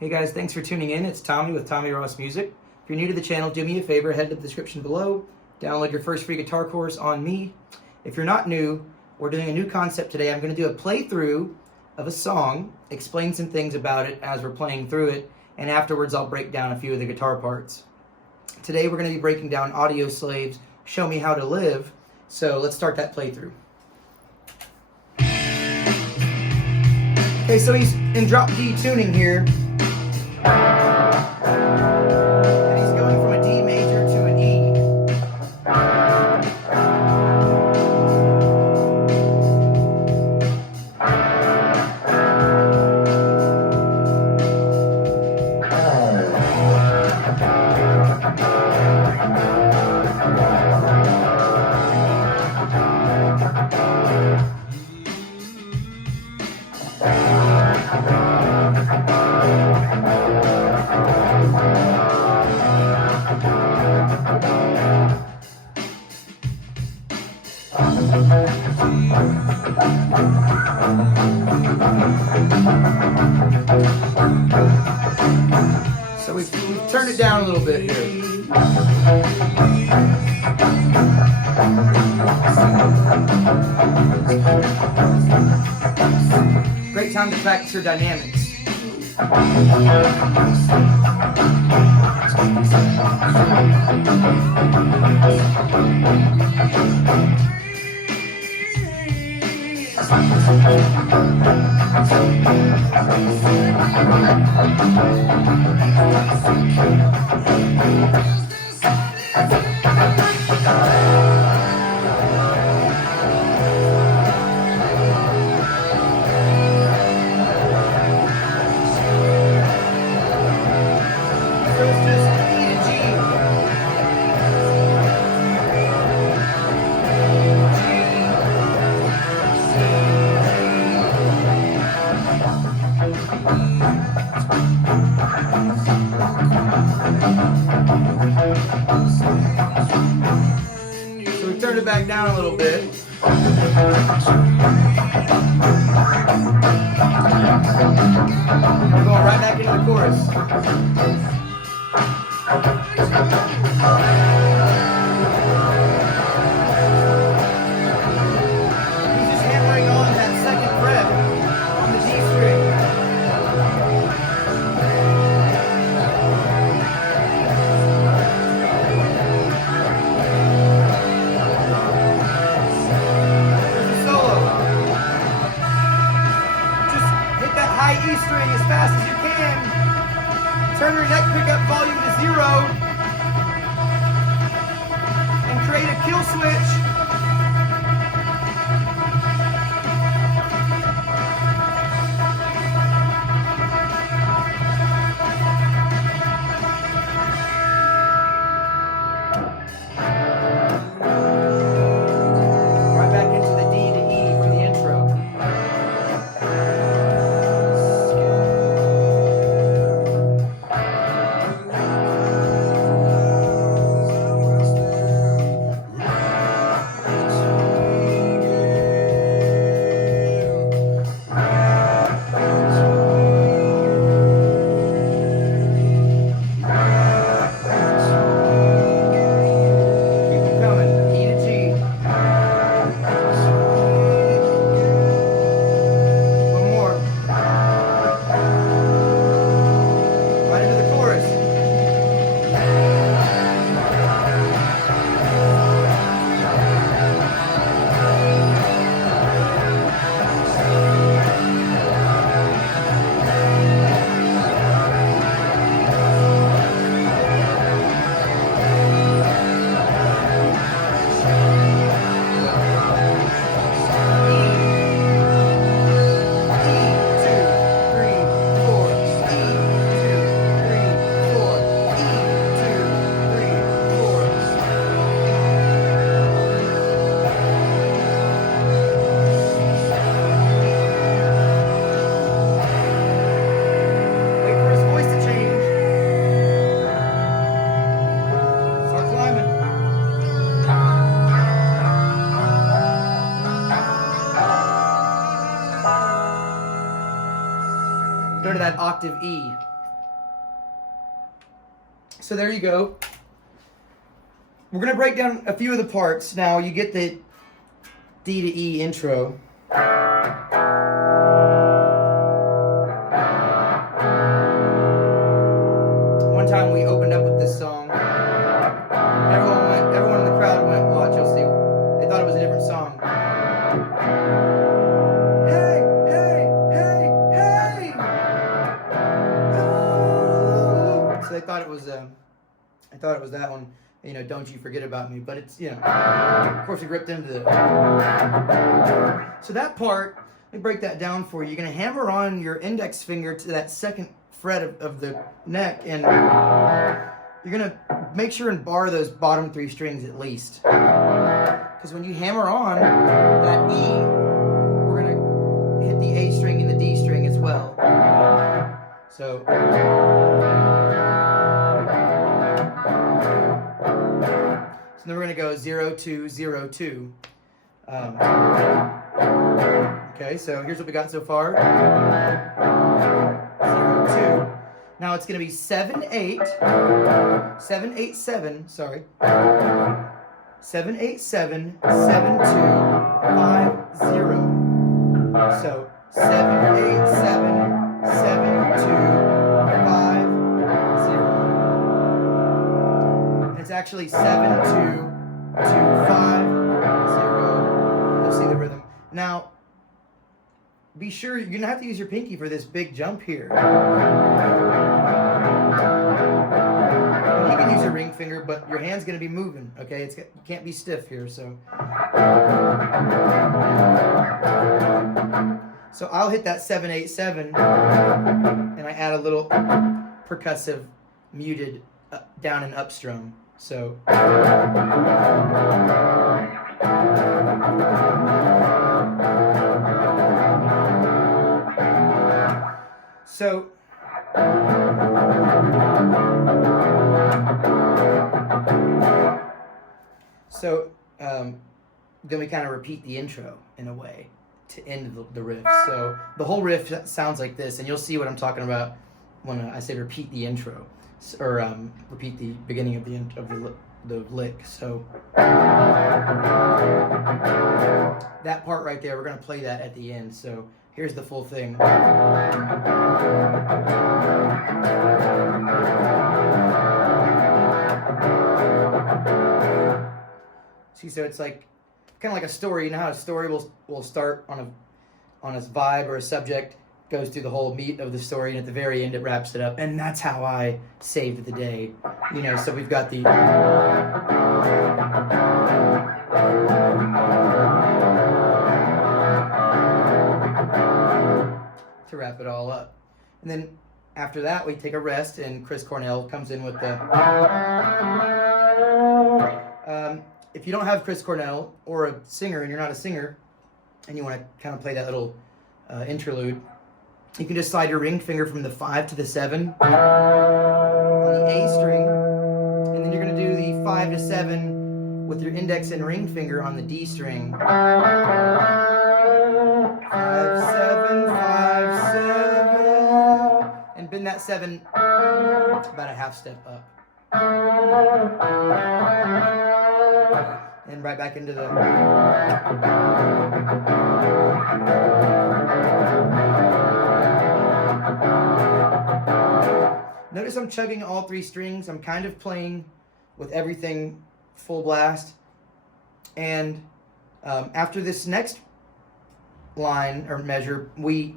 Hey guys, thanks for tuning in. It's Tommy with Tommy Ross Music. If you're new to the channel, do me a favor, head to the description below, download your first free guitar course on me. If you're not new, we're doing a new concept today. I'm going to do a playthrough of a song, explain some things about it as we're playing through it, and afterwards I'll break down a few of the guitar parts. Today we're going to be breaking down Audioslave's Show Me How to Live, so let's start that playthrough. Okay, so he's in drop D tuning here. And he's going from a D major to an E. So we've turned it down a little bit here. Great time to practice your dynamics. So we turned it back down a little bit. We're going right back into the chorus. He's just hammering on that second fret on the G string. E string as fast as you can. Turn your neck pickup volume to 0 and create a kill switch. Right back into the D to E for the intro. Go to that octave E. So there you go. We're going to break down a few of the parts. Now, you get the D to E intro. One time we opened up with this song. Everyone in the crowd went, watch, you'll see. They thought it was a different song. Hey, hey, hey, hey! Ooh. So they thought it was that one. You know, Don't You Forget About Me, but it's, you know, of course we ripped into the... So that part, let me break that down for you. You're going to hammer on your index finger to that second fret of the neck, and you're going to make sure and bar those bottom 3 strings at least. Because when you hammer on that E, we're going to hit the A string and the D string as well. So... So then we're going to go 0, 2, 0, 2. Okay, so here's what we got so far. 0, 2. Now it's going to be 7, 8. 7, 8, 7. Sorry. 7, 8, 7, 7, 2, 5, 0. So 7, 8, 7, 7, 2, 5, 0. It's actually 7, 2, 2, 5, 0. You'll see the rhythm. Now, be sure you're going to have to use your pinky for this big jump here. You can use your ring finger, but your hand's going to be moving, okay? You can't be stiff here, so. So I'll hit that 7, 8, 7, and I add a little percussive, muted down and up strum. So then we kind of repeat the intro in a way to end the riff. So the whole riff sounds like this, and you'll see what I'm talking about when I say repeat the intro, or repeat the beginning of the lick. So that part right there, we're going to play that at the end. So here's the full thing. See, so it's like kind of like a story. You know how a story will start on a vibe or a subject, goes through the whole meat of the story, and at the very end it wraps it up. And that's how I saved the day. You know, so we've got the to wrap it all up. And then after that we take a rest, and Chris Cornell comes in with the if you don't have Chris Cornell or a singer, and you're not a singer, and you want to kind of play that little interlude, you can just slide your ring finger from the 5 to the 7 on the A string, and then you're going to do the 5 to 7 with your index and ring finger on the D string. 5, 7, 5, 7, and bend that 7 about a half step up. And right back into the... Notice I'm chugging all 3 strings. I'm kind of playing with everything full blast. And after this next line or measure, we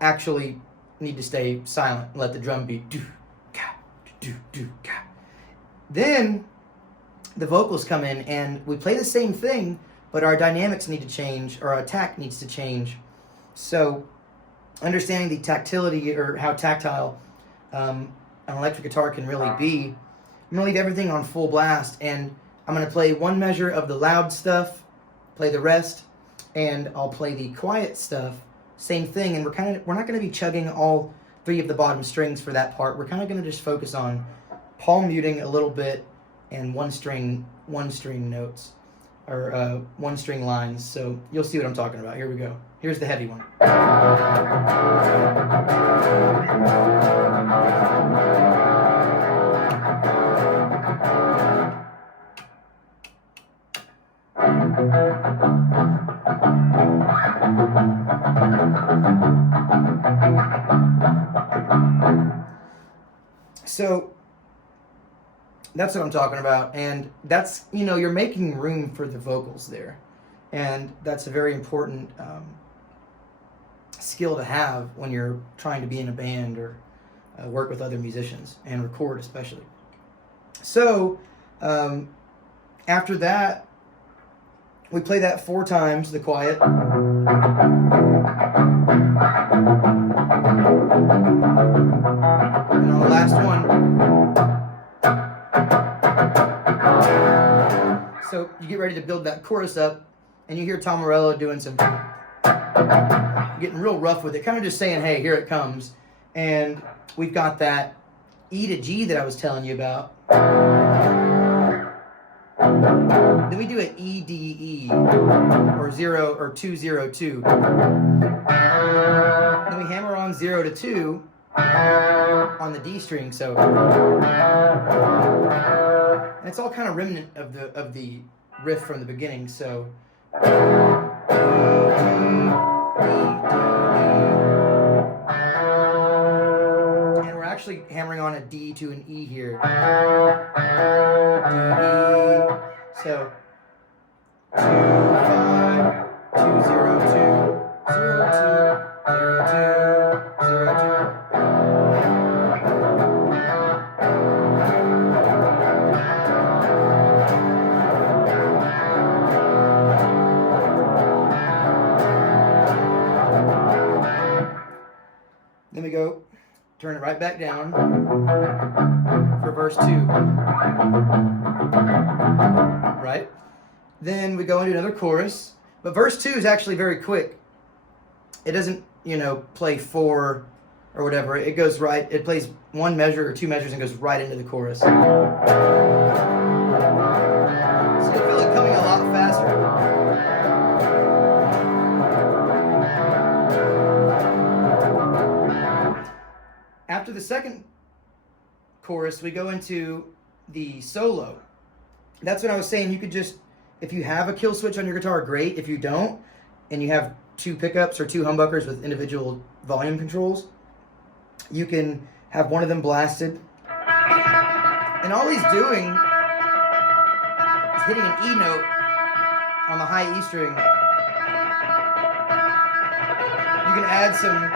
actually need to stay silent and let the drum beat. Then the vocals come in, and we play the same thing, but our dynamics need to change, or our attack needs to change. So understanding the tactility, or how tactile an electric guitar can really be, I'm going to leave everything on full blast, and I'm going to play one measure of the loud stuff, play the rest, and I'll play the quiet stuff, same thing, and we're not going to be chugging all 3 of the bottom strings for that part. We're kind of going to just focus on palm muting a little bit, and one string notes, or one string lines. So you'll see what I'm talking about. Here we go. Here's the heavy one. So that's what I'm talking about, and that's, you know, you're making room for the vocals there, and that's a very important skill to have when you're trying to be in a band or work with other musicians and record especially. So after that, we play that 4 times, the quiet. And on the last one, so you get ready to build that chorus up, and you hear Tom Morello doing some, getting real rough with it, kind of just saying, hey, here it comes. And we've got that E to G that I was telling you about. Then we do an E D E, or 0 or 2 0 2. Then we hammer on 0 to 2 on the D string. So, and it's all kind of remnant of the riff from the beginning. So, and we're actually hammering on a D to an E here. D, E. So 2 5 2 0 2 0 2 0 2 0 2. Then we go, turn it right back down for verse 2. Right? Then we go into another chorus. But verse 2 is actually very quick. It doesn't, you know, play 4 or whatever. It goes right, it plays 1 measure or 2 measures and goes right into the chorus. So you feel it coming a lot faster. After the second chorus, we go into the solo. That's what I was saying. You could just, if you have a kill switch on your guitar, great. If you don't, and you have 2 pickups or 2 humbuckers with individual volume controls, you can have one of them blasted. And all he's doing is hitting an E note on the high E string. You can add some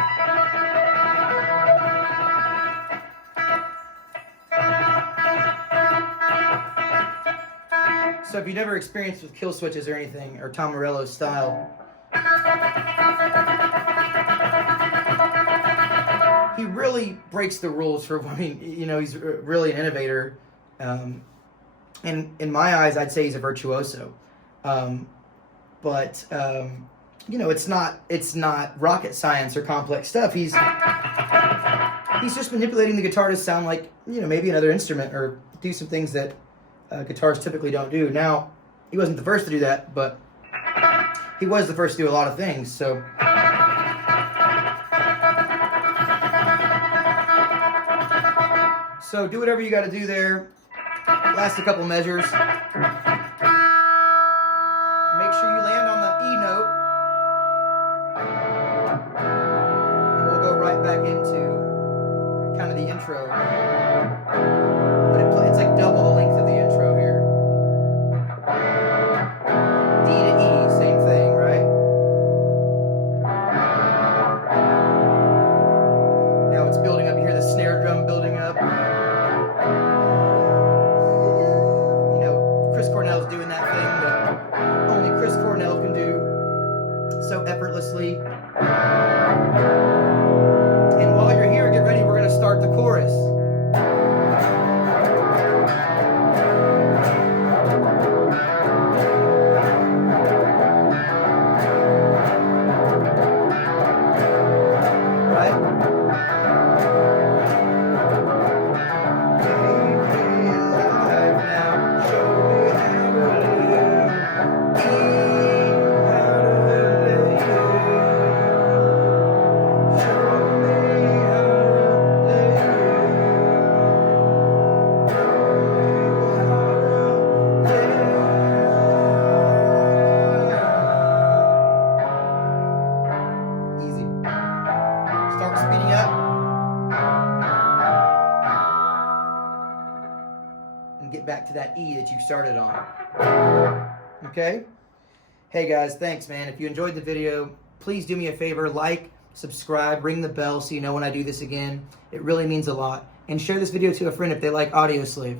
So if you've never experienced with kill switches or anything, or Tom Morello's style, he really breaks the rules for, I mean, you know, he's really an innovator. And in my eyes, I'd say he's a virtuoso. But you know, it's not rocket science or complex stuff. He's just manipulating the guitar to sound like, you know, maybe another instrument, or do some things that guitars typically don't do. Now, he wasn't the first to do that, but he was the first to do a lot of things. So do whatever you got to do there. Last a couple measures. Make sure you land on the E note. And we'll go right back into kind of the intro. But it's like double the length of the intro here. D to E, same thing, right? Now it's building up. You hear the snare drum building up. You know, Chris Cornell's doing that thing that only Chris Cornell can do so effortlessly. And while you're here, get ready. We're going to start the chorus. and get back to that E that you started on. Okay? Hey guys, thanks man. If you enjoyed the video, please do me a favor, like, subscribe, ring the bell so you know when I do this again. It really means a lot. And share this video to a friend if they like Audioslave.